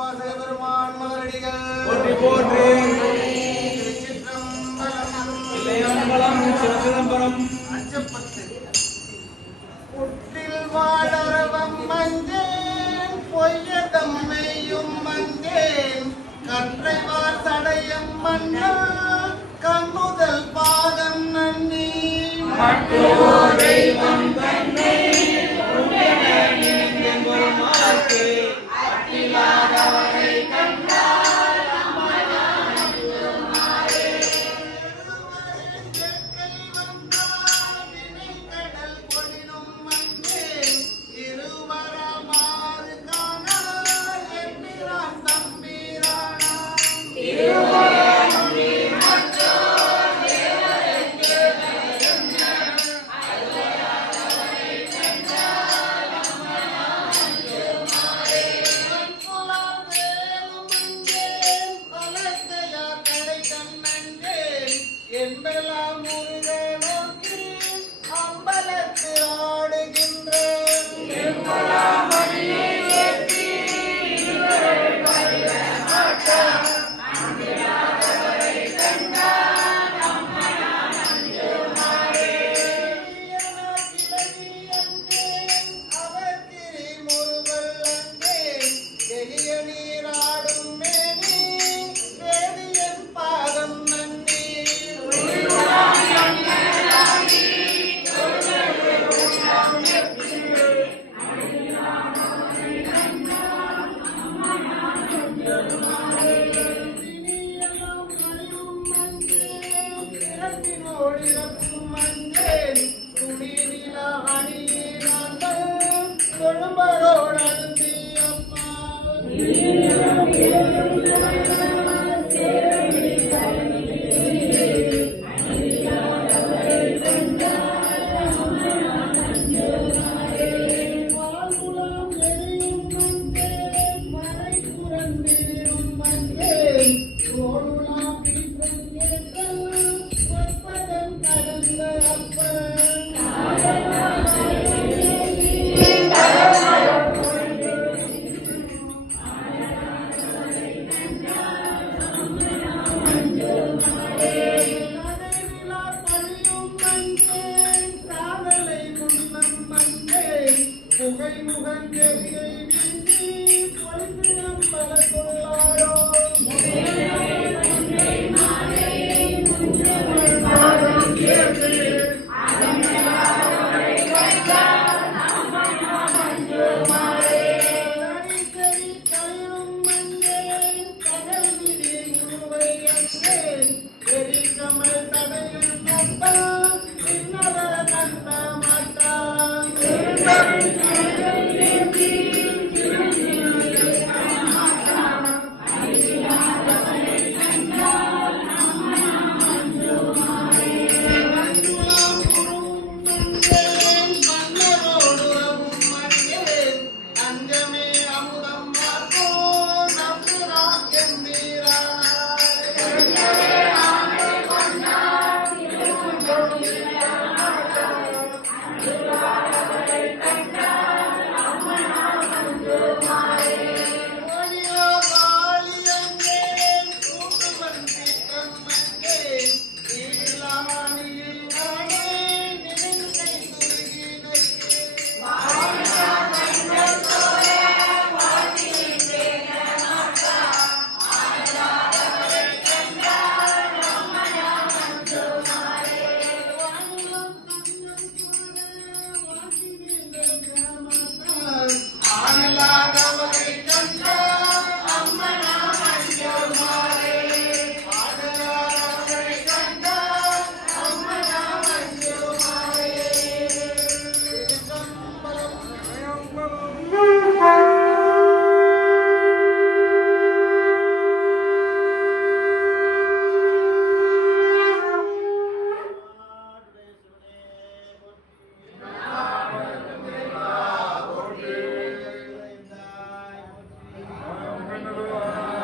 பெருமான் மலரடிகள் போற்றி போற்றி. திருச்சிற்றம்பலம் சிதம்பரம் அஞ்சப்பத்து புற்றில் வாழறவம் மஞ்சேன் பொய்யதம் மெய்யும் மஞ்சேன் கற்றைவார் தடயம் மன்னல் கண்ணுதல் பாதம் நன்னி தெய்வம் தன்னை பெருமாக்கு அற்றில்லாதவரை கண்டால் கடல் பொழிலும் மஞ்சேன் இருவரமாறு காணால் எண்ணிறான் தம்பீரானா என்பெல்லாம் முருக நோக்கி அம்பலத்து ஆடுகின்றேன் அவர் திரி முருகல் அங்கே எளிய நீராடும் மேனி வேதியன் பாதம் நன்னி தொழும்பரோடு அம்மா